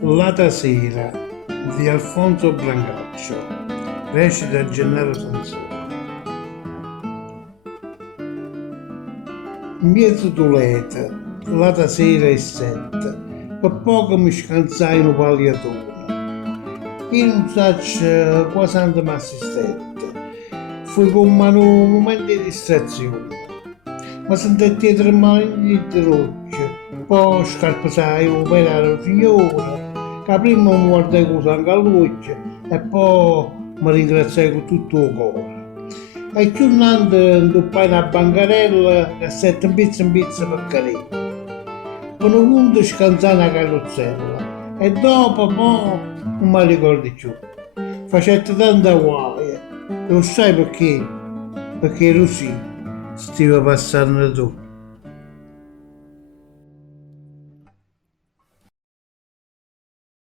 L'altra sera di Alfonso Brancaccio, recita Gennaro Sansone. Mezzo tuleta, l'altra sera e sette, per poco mi scansai in un pagliatone. Io non so quasi tanto mi assistette, fui con un momento di distrazione, ma sentì dietro il mano di rocce, poi scarpesai un pelare signore, che prima mi guardai con sangue alla luce e poi mi ringraziai con tutto il cuore. E tornando indoppai una bancarella e sette in pizza per carino. Con un punto scansai una carrozzella e dopo poi non mi ricordo più. Facette tanta guaia, lo sai perché? Perché così stava passando tu.